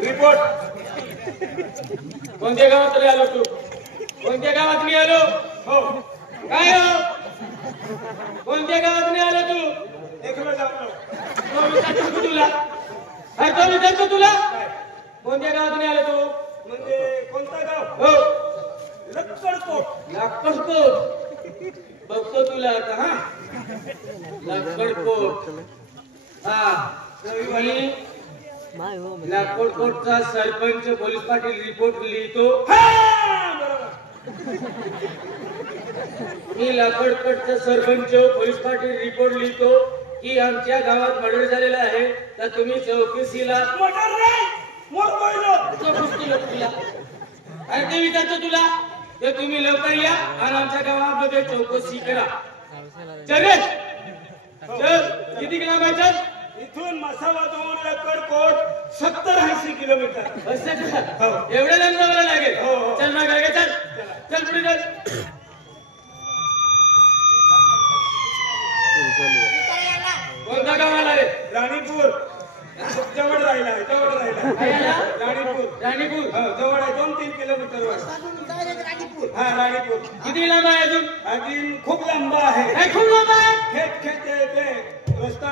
Report. कोणत्या गावात आलो तू? कोणत्या गावात मी आलो? हो. काय हो? कोणत्या गावात मी आलो तू? एकला जातो. तो विचारतो तुला. अरे तो विचारतो तुला. कोणत्या गावात आलो तू? म्हणजे कोणता गाव? हो. लक्कडकोट. लाकडकोट. बघतो तुला आता हा. लाकडकोट. हा. मी लाकडकोटचा सरपंच पोलीस पाटील रिपोर्ट लिहितो. मी लाकडकोटचा सरपंच पोलीस पाटील रिपोर्ट लिहितो की आमच्या गावात मर्डर झालेला आहे तर तुम्ही चौकशीला मटर रे मोर तुला आणि ते विचारतो तुला ते तुम्ही लवकर या आणि आमच्या गावामध्ये चौकशी करा. चल रे चल. किती किलोमीटर? इथून मसावाजवळ लक्कडकोट 70-80 किलोमीटर. असं का? एवढं लांब जावं लागेल. चल मग गाडी चल. चल पुढे चल. कोणता गावाला रे? राणीपूर. जवळ राहिला. राणीपूर. जवळ आहे. 2-3 किलोमीटर वर. हा राणीपूर. किती लांब आहे अजून? अजून खूप लांब आहे. काय खूप लांब आहे? खेत ते रस्ता.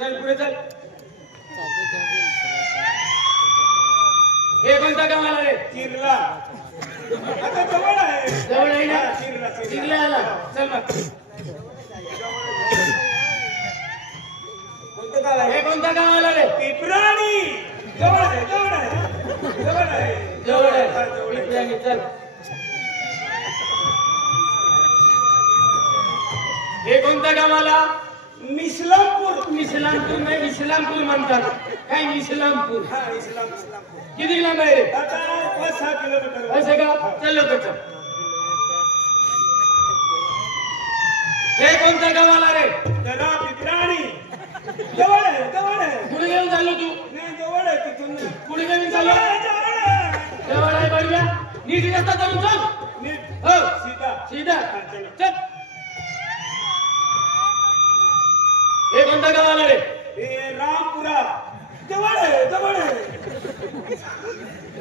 चल पुढे चल. हे कोणता गावाला रे? चिरला. आता जवळ आहे. जवळ आहे ना? चिरला आला. चल मग. कोणतं गाव आहे? हे कोणता गावाला रे? पिपराणी. जवळ आहे. जवळ आहे. चल. हे कोणत्या गावाला? इस्लामपूर नाही इस्लामपूर म्हणतात. काय इस्लामपूर? हा इस्लामपूर. किती लांब आहे रे? आता 5-6 किलोमीटर. असं का? चल लवकर चल. हे कोणत्या गावाला रे? जरा पिपराणी. जवळ आहे. पुढे घेऊन चाललो तू? नाही जवळ आहे तिथून. पुढे घेऊन चाललो? जवळ आहे बढिया. नीट रस्ता चालून चल. नीट. हो सीधा. सीधा. चल. हे कोणत्या गावाला रे? हे रामपुरा. जवळ आहे.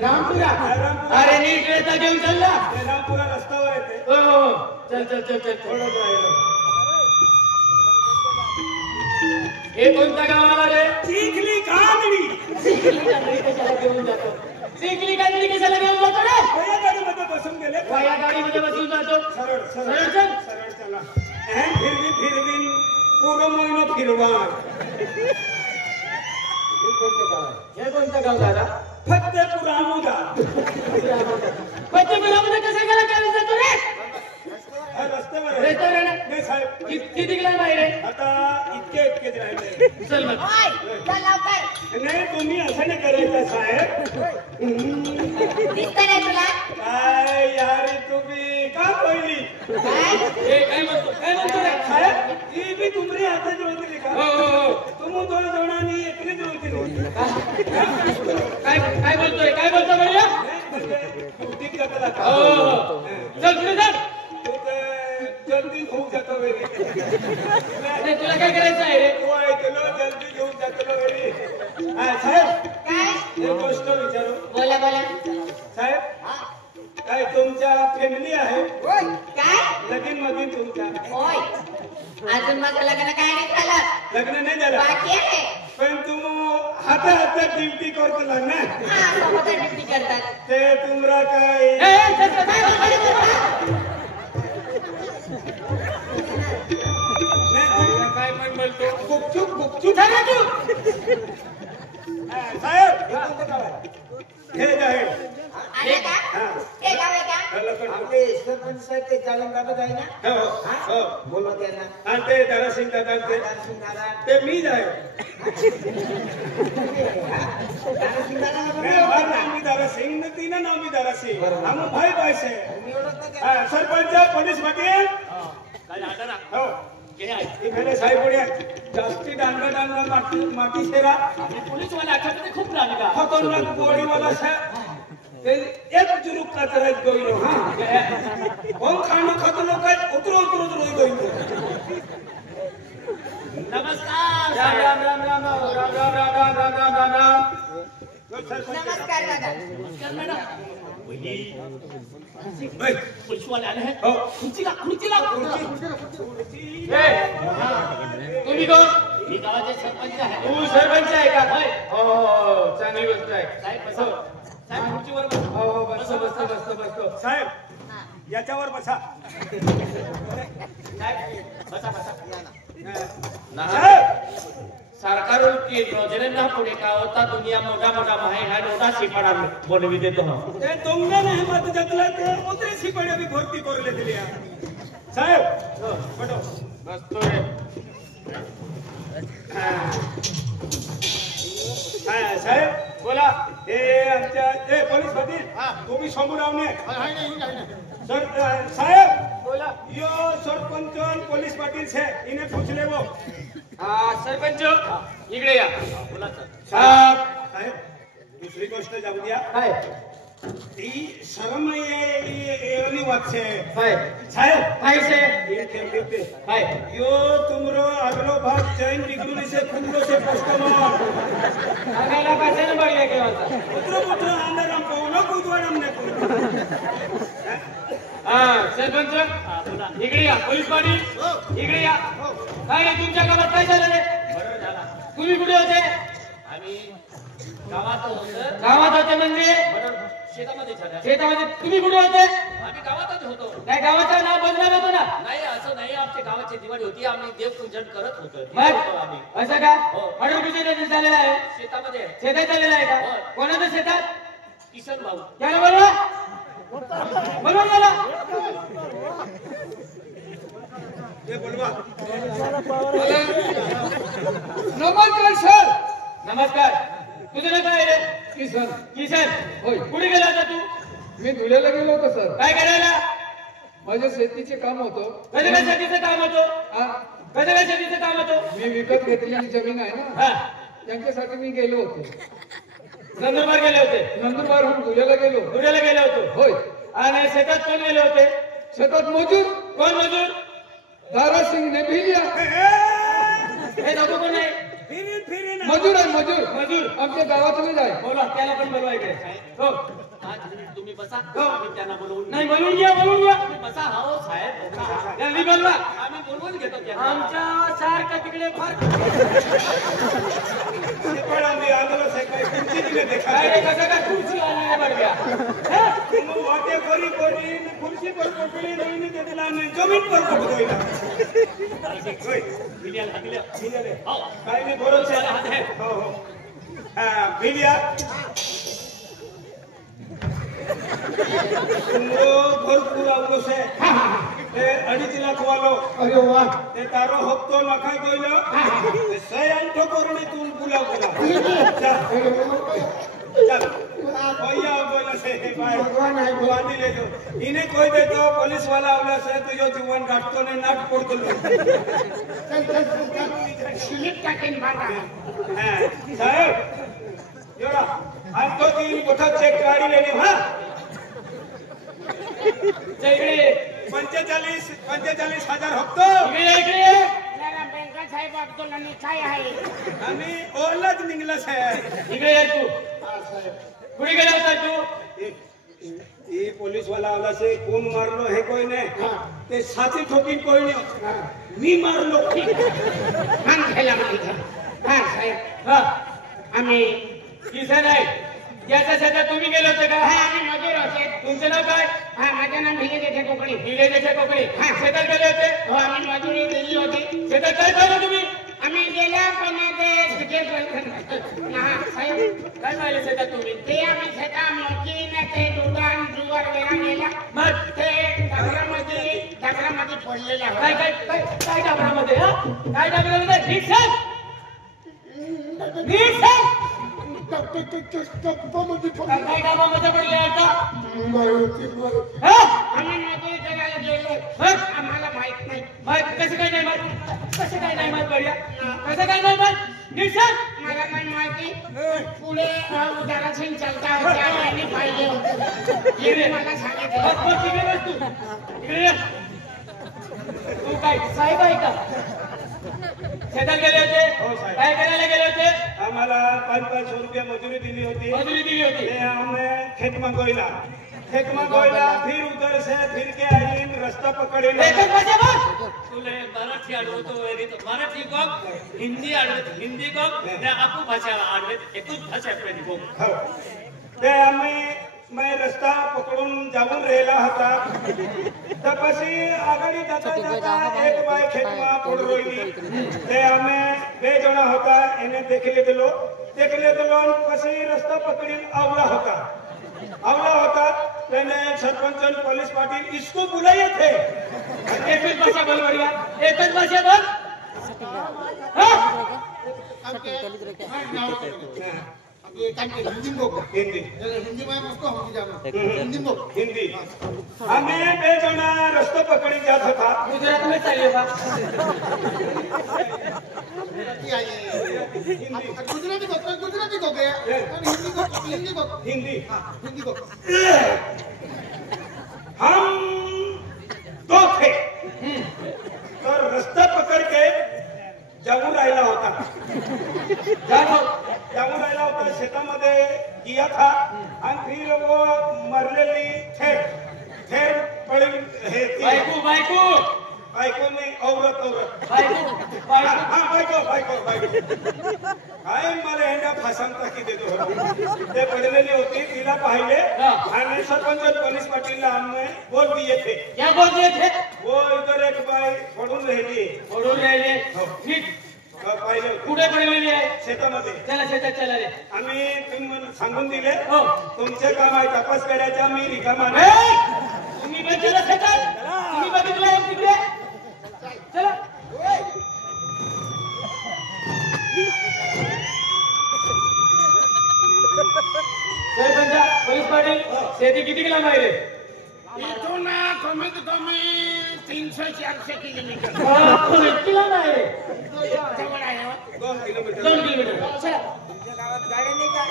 रामपुरा. अरे नीट रस्ता घेऊन चालला. हे रामपुरा रस्त्यावर येते. हो. चल. थोडं राहिलं. हे कोणत्या गावाला रे? चिखली कांदडी. कशाला घेऊन जातो? चिखली कांदडी कशाला घेऊन जातो रे? या गाडीमध्ये बसून गेले. या गाडीमध्ये बसून जातो. सरळ चल. चला. फिरवीन पूर्ण महिना फिरवा. हे कोणतं गाव झाला? फतेपूर आमोदा. फतेपुरामध्ये कसं गेला काय जातो रे? रस्त्यावर आहे. रेस्टॉरंट. नाही साहेब. किती किलो आहे रे? आता इतकेच राहिले. चल मग. नाही तुम्ही असं नाही करायचं साहेब. काय यार तुम्ही का पहिली काय म्हणतो रे? साहेब ती बी तुमरी हातात होती का? हो. तुम्ही 2 जणांनी एकलीच होती. काय बोलतो भैया? ड्युटीत जाताना का? हो. चल पुढे चल. जल्दी होऊन जातो वेळी. तुला काय करायचं आहे रे? जल्दी घेऊन जातो वेळी. साहेब एक गोष्ट विचारू. बोला साहेब काय तुमच्या फॅमिली आहे? काय? लगीन मधीन तुमच्या? होय. अजून माझं लग्न काय नाही झालं. लग्न नाही झालं? बाकी आहे. पण तुम्ही हातात ड्युटी करतला ना? सोबत ड्युटी करतात. ते तुमरा काय काय पण बोलतो? गुपचूप साहेब हे आहे. आले का? हे गाव आहे का? आपले सरपंच साहेब ते जालम बाबत आहे ना? हो. बोलवा त्यांना. आणि ते दारासिंग दादा दारासिंग दादा. ते मीच आहे. दारासिंग दादा नाव मी दारासिंग न तीन नाव मी दारासिंग. हम भाई पैसे मी ओळखत नाही. सरपंच पोलीस मध्ये हो इकडे साहेब पुढे जास्ती डांगा माती शेरा पोलीस वाला आठवते खूप लागला. खतरनाक गोळीवाला साहेब ते एक जुरूक कचरात गोइलो. हम खाना खतरनाक काय उतरो गोइलो. नमस्कार. राम. नमस्कार दादा. नमस्कार मॅडम. वहिनी ओय, पोलिसवाले आले आहेत. हो. खुर्चीला खुर्चीला खुर्ची. तुम्ही कोण? मी गावाचे सरपंच आहे. तू सरपंच आहे का? हो, चांगली गोष्ट आहे. साहेब बसा. साहेब खुर्चीवर बसा. हो, बसतो बसतो बसतो बसतो. साहेब याच्यावर बसा. साहेब बसा बसा. साहेब सरकार की योजनेना पुढे का होता दुनिया मोठा मोठा माहे हा मोठा शिपाडा बनवी देतो. ते दोंगण आहे मग त्यातला ते मोठे शिपाडी आम्ही भरती करून दिली साहेब. बटो बसतो रे. साहेब बोला. हे आमच्या ते पोलीस पाटील तुम्ही समोर आवणे सर. साहेब बोला. यो सरपंच आणि पोलीस पाटील छे इने पूछले वो. सरपंच इकडे या. बोला साहेब साहेब दुसरी गोष्ट जाऊ द्या. काय ती शरम एवनी વાત છે. काय સાહેબ काय से ये કેમ દેખતે काय यो तुमरो अगलो भाग चैन बिगड़ने से खुदो से कस्टमर आगायला कशाने बघले के होता. पुत्र पुत्र अंदर हम कोणो कुदवाडम ने सरपंच इकडे या. पोलीस पाटील इकडे या. काय रे तुमच्या गावात काय झालं रे? तुम्ही कुठे होते? आम्ही गावात होतो. गावात होते म्हणजे शेतामध्ये. शेतामध्ये तुम्ही कुठे होते? आम्ही गावातच होतो. काय गावाचं नाव बदलणार होतं ना? नाही असं नाही. आमच्या गावाची दिवाळी होती. आम्ही देवपूजन करत होतो. मग असं का? मर्डर कुठे झालेला आहे? शेतामध्ये. शेतात झालेला आहे का? कोणाच्या शेतात? किसन भाऊ. त्याला बोलवा. बोलवा त्याला. ये बोलवा. नमस्कार सर. नमस्कार. तुझं नाव काय रे? किसन. किसन होय. कुठे गेला होता तू? मी धुळ्याला गेलो होतो सर. काय करायला? माझ्या शेतीचे काम होतं. कसं काय शेतीचं काम होतं? हा, कसं काय शेतीचं काम होतं? मी विकत घेतलेली जमीन आहे ना, हा. त्यांच्यासाठी मी गेलो होतो. नंदुरबार गेले होते. नंदुरबारहून धुळ्याला गेलो. धुळ्याला गेले होते. होय. आणि शेतात कोण गेले होते? शेतात मजूर कोण मजूर? दारासिंग ने भिलिया. हे दोघं कोण आहे? फिरीन फिरीन मजूर आहे मजूर. मजूर. आमच्या गावातलेच आहे. बोला त्याला पण बोलवा इकडे. हो. तुम्ही बसा. आम्ही त्यांना बोलवून नाही. बोलवून घ्या. बोलवून घ्या. बसा. हो साहेब त्यांनी बोलवा. आम्ही बोलवून घेतो. आमच्या सारखं तिकडे फार पण आम्ही आलो से काही खुर्ची दिले देखा. काय रे, कसं काय खुर्ची आणली रे बरग्या? तुम वाटे करी करी खुर्ची पर पकडी नाही ते दिला नाही जमीन पर पकडी होय. विलियाला दिल्या. भिलिया हो. काय नाही बोलत त्याला हात आहे. हो हो. भिलिया तुमरो भरपूर आवलो से ते 2.5 लाख वालो. अरे वा. ते तारो हप्तो नखाय गइलो ते 108 करोड तू बुलाव करा. चल भैया बोला से भाई भगवान है भगवान ले जो इने कोई दे तो पुलिस वाला आवला से तो जो जीवन काटतो ने नाट पडतो. स्लिप टाकेन बाबा. साहेब योरा आज तो तीन कोठा चेक गाडी लेने हा. इकडे 45,000 हप्तो. इकडे जरा बँका साहेब अब्दुल्लानी काय आहे? आम्ही ओलच निघलस आहे. इकडे ये तू. कुठे गेला होता तू? ये पुलिस वाला वाला से कौन मारलो है कोई ने ते साथी ठोकीन कोई ने मी मारलो. मान खायला माहिती. हा साहेब हा. आम्ही किसन आहे. याच्या शेतात तुम्ही गेले होते का? हा आम्ही मजूर होते. तुमचं नाव काय? हा माझं नाव भिले देते कोकणी. विलेच्या कोकणी. हा. शेतात गेले होते. हो आम्ही मजुरी केली होती. शेतात काय पाहिलं तुम्ही? आम्ही गेल्या पण ते हा साहेब काय पाहिलं शेतात तुम्ही? ते आम्ही शेता मकीने ते दुधान जुवर वेळा गेला. मग ते दगडामध्ये पडलेल्या काय होत्या. काय काय काय डाबरामध्ये? हा काय डाबरामध्ये? नीट सांग. नीट सांग. काय काय डाबामध्ये पडले आता? हा? आम्ही मजुरी करायला गेलो. मग? आम्हाला माहित नाही. मग कसं काय नाही माहित? कसं काय नाही माहित बढिया? कसं काय नाही माहित? नीट सांग. मला नाही माहिती. पुढे उद्याला सिंग चालता होत्या यांनी पाहिले होते. हे मला सांगितलं. बस बस तिकडे बस तू. इकडे ये. तू काय साहेब आहे का? शेतात गेले होते? हो, साहेब. काय करायला गेले होते? आम्हाला 500 रुपये मजुरी दिली होती। मजुरी दिली होती। ते हमें खेत में गोइला फिर उधर से फिर के आई रास्ता पकड़ी एकच भाषा बोल तुले मराठी आडवतो वेरी तो मराठी कोक हिंदी आडवत हिंदी कोक ने आपू भाषा आडवत एकच भाषा प्रति कोक ते मैं रास्ता पकडून जाऊन राहिला होता तर પછી આગળ જતા એક ભાઈ ખેતમાં પડ રોઈની તે અમે બે જણા હતા એને દેખી લીધેલો પછી રસ્તા પકડીને આવલા હતા તેને સરપંચ અને પોલીસ પાટીલ इसको बुलाए थे एकच भाषा बोल बढ़िया एकच भाषा बोल ये कान के हिंदी बोल हिंदी हिंदी में उसको हम जाना हिंदी बोल हिंदी અમે બે જણા રસ્તો પકડી જાત હતા गुजरात में चाहिए बा गुजराती को गया हिंदी को हिंदी हाँ हिंदी को हम दो थे तो रास्ता पकड़ के जाऊन राहिला होता शेतामध्ये गिया था आणि फिर वो मरलेली ठेर पड़ी है बायको नहीं औरत काय मला हेंडा फासांता की देतो ते पडलेली होती तिला पाहिले आणि सरपंच पोलीस पाटीलला हमने बोल दिए थे क्या बोल दिए थे वो इधर एक बाई पडून राहिली ठीक पाहिले कुठे पडलेली आहे शेतामध्ये चला शेतात चला रे आम्ही तुम्हाला सांगून दिले हो तुमचे काम आहे तपास करायचा मी रिकामा ए! तुम्ही पण चला शेतात तुम्ही बघितलं तिकडे चला सरपंच पोलीस पाटील शेती किती लांब आहे रे इथून कमीत कमी 300-400 किलोमीटर किती लांब आहे रे जवळ आहे 2 किलोमीटर 2 किलोमीटर चला गावात गाडी नाही का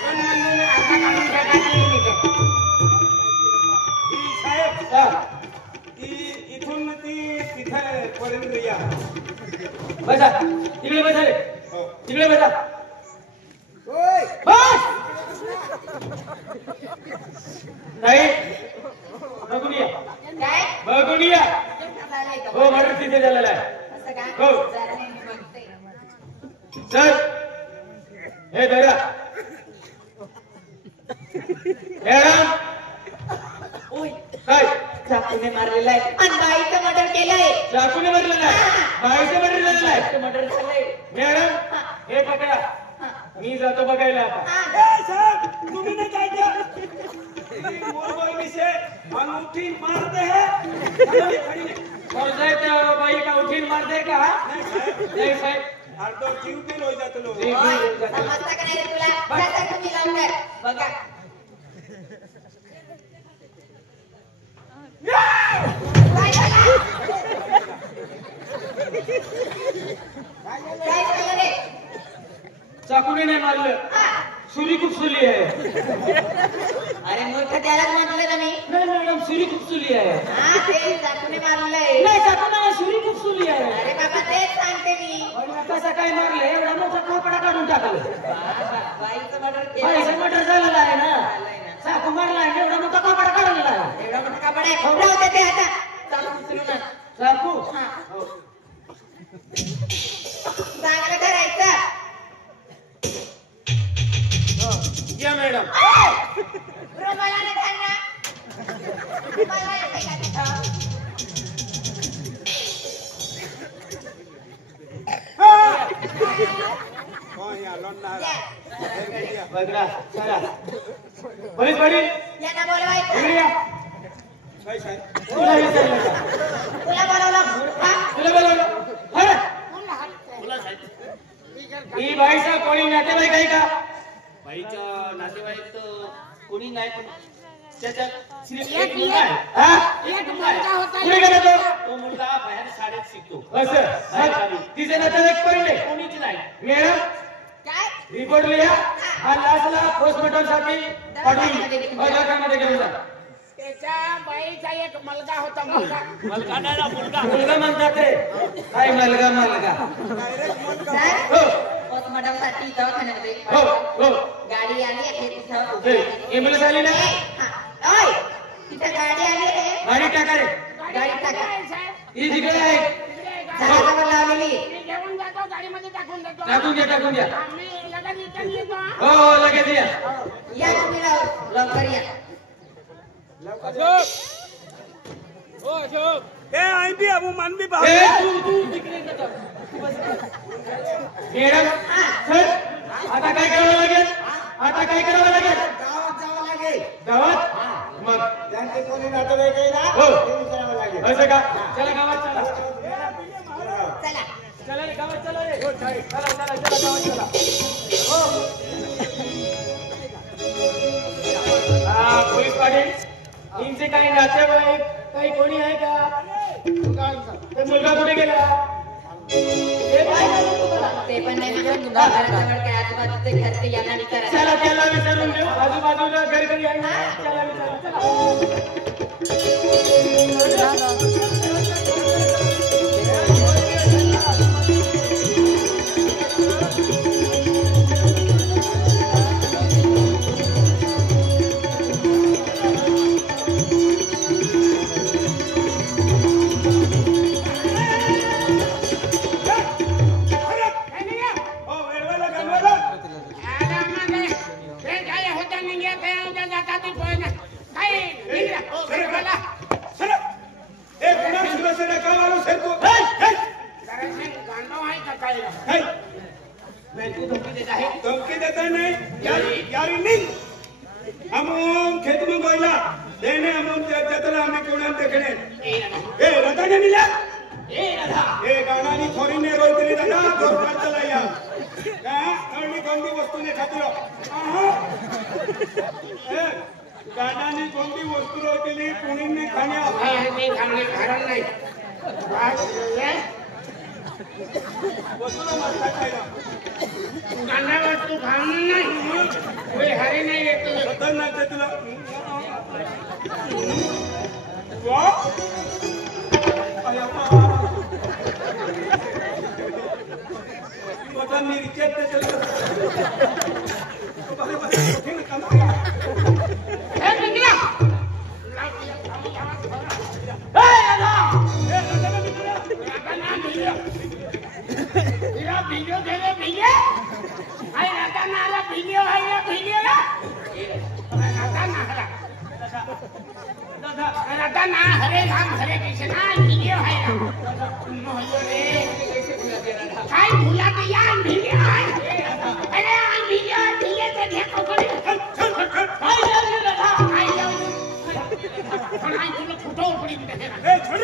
पण म्हणजे आता काढून टाका किलोमीटर ही साहेब हा इथून ती तिथे पडेल या बसा तिकडे बसा रे हो तिकडे बसा ओय बस नाही बघून या काय बघून या झालंय का हो मरण तिथे झालेला आहे असं काय हो. जरा नाही बघते सर हे धरा मॅडम ओय काय चाकूने मारलेला आहे आणि बाईचं मर्डर केलंय चाकूने मारलेला आहे बाईचं मर्डर झालेलं आहे मर्डर झालंय मॅडम हे पकडा मी जातो बघायला आता ए साहब तुम्ही नहीं जायचे मोर बाई से अंगूठी मारते हैं और जायचं बाई का उठीन मारते का नाही साहेब अर्धो जीव दिल हो जातो लोक समजता का नाही रे तुला जाता तुम्ही लवकर बघा काय झालं? काय झालं रे चाकूने नाही मारलं हा. सुरी खूप सुली आहे अरे मूर्ख त्यालाच म्हटलं ना मी नाही मॅडम सुरी खूप सुली आहे हा ते चाकूने मारलंय नाही चाकूने सुरी खूप सुली आहे अरे बाबा तेच सांगते मी आणि आता सकाळी मारले एवढा मोठा कपडा काढून टाकलं बाईचं मर्डर बाईचं केलं मर्डर झालेलं आहे ना झालंय ना. चाकू मारला आहे एवढा मोठा कपडा काढलेला आहे एवढा मोठा कापड आहे राहू दे ते आता चालू उचलू ना चाकू हा. चांगलं करायचं या मॅडम रुमालाने घाल ना रुमाला येते का तिथं? कोण या लोणणार या. बघा चला पोलीस पाटील यांना बोलवायचं इकडे या काय साहेब तुला विचारलं का? तुला बोलवलं मूर्खा तुला बोलवलं हा? ही बाईचा कोणी नातेवाईक आहे का बाईचा नातेवाईक तर कोणी नाही पण त्याच्यात सिर्फ एक एक मुलगा आहे. हा? एक मुलगा होता कुठे गेला तो तो मुलगा बाहेर शाळेत शिकतो असं मग तिचे नातेवाईक पडले कोणीच नाही मॅडम काय रिपोर्ट लिहा हा लाशला पोस्टमॉर्टम साठी पाठवून दवाखान्यामध्ये घेऊन जा त्याच्या बाईचा एक मुलगा होता मुलगा मुलगा नाही ना, मुलगा मुलगा म्हणतात ते काय मुलगा सर हो पोस्टमॉर्टम मॅडम साठी दवाखान्यामध्ये हो हो गाडी आली आहे तिथं एम्ब्युलन्स आली ना ओय तिथं गाडी आली आहे गाडी टाका रे गाडी टाका ही तिकडे आहे झाडावर लावलेली घेऊन जातो गाडीमध्ये टाकून देतो टाकून द्या आम्ही लगेच इथं येतो हा. हो हो लगेच या या तुम्ही लवकर या ए आई भी अबू मन भी बाहर ए, तू तिकडे नको. मॅडम सर आता काय करावं लागेल गावात जावं लागेल गावात मग त्यांचे कोणी नातेवाईक आहे ना हो. ते विचारावं लागेल असं का चला गावात चला चला चला रे गावात चला रे चला गावात चला हो पोलीस पाटील इनचे काही नातेवाईक काही कोणी आहे का ते मुलगा कुठे गेला ते पण नाही विचारून घराजवळ काय आजूबाजूचे घरचे यांना विचारा चला त्याला विचारून घेऊ आजूबाजूला घरी आहे ना त्याला विचारू ओ वेळवेळा गणवेला ते काय होता निघ्या त्या जाता ती पण काय निघ्या मला सर ए पुन्हा शिवसेना का माणूस आहे तू हे जराशी गांडव आहे का काय हे मैं तू धमकी देत आहे धमकी देता नहीं यारी नहीं हम खेत में गोइला देने हम जतला हमें कोणान देखणे ए रताने मिला ए राधा ए गाणानी थोड़ी ने रोई तरी दादा जोर कर चला या का थोड़ी कोणती वस्तू ने खातिर ए गाणानी कोणती वस्तू रोई तरी कोणी ने खाण्या नाही खाणे कारण नाही वस्तूला मारता खायला गांडा वस्तू खाणं नाही हरी नाही येतो खतरनाक आहे तुला वाह आता मिरच्या हे निघ्या भिडिओ केले भिगे आई राता नाला भिडिओ आहे भिडिओ राता नाला राता ना हरे राम हरे कृष्ण भिडिओ है मोहल्लो रे काय भूला दिया भिडिओ है अरे भिडिओ भिगे तो देखो कोणी काय जाऊ राधा काय जाऊ पण आई तुला फोटो पडी ए छोड़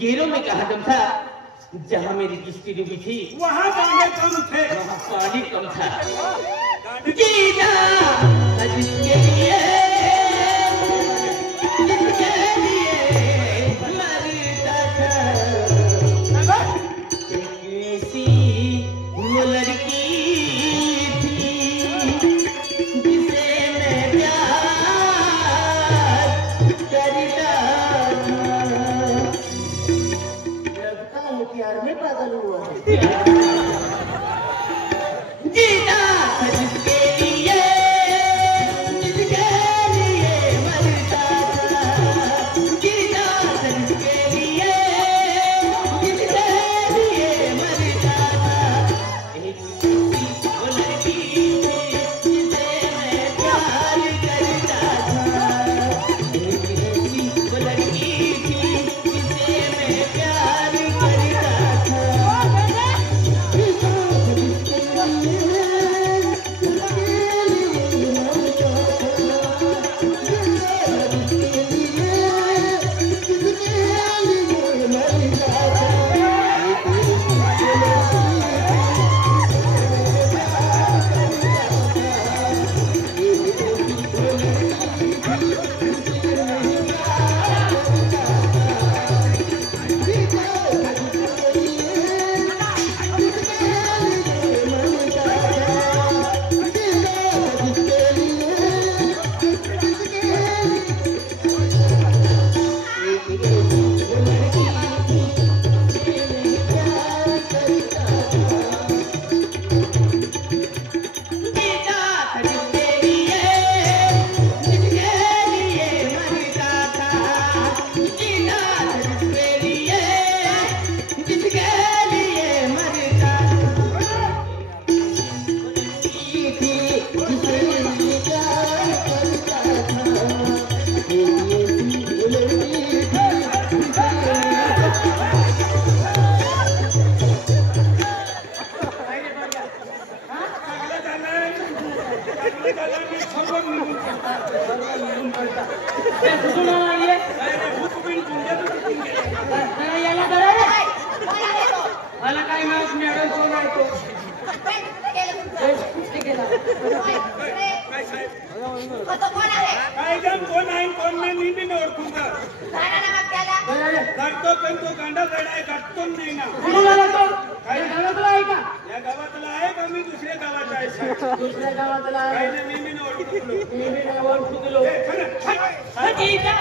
गेरों में कहा दम था, जहाँ मेरी किश्ती डूबी थी वहाँ गांडे कम थे। वहाँ पानी कम था। जीना था जिसके लिए मरता था। एक ऐसी वो लड़की थी जिसे मैं प्यार करता था। लगता है प्यार में पागल हुआ है। जीना था जिसके लिए मरता था। जीना था जिसके लिए मरता था। एक वो लड़की थी जिसे मैं प्यार करता था। एक ऐसी वो लड़की थी जिसे मैं प्यार करता था। मला काय माहित मॅडम कोण आहे तो. काय जण कोण आहे कोण नाही मी बी नाही ओळखून करतो पण तो गांडा चढाय काटतो नाही ना. कुठून आला तो? काही गावातला आहे का? या गावातला आहे का मी दुसऱ्या गावात आहे साहेब? दुसऱ्या गावातला आहे. काही नाही मी बी नाही ओळखून. मी बी नाही ओळखू दिलो. खरं जीना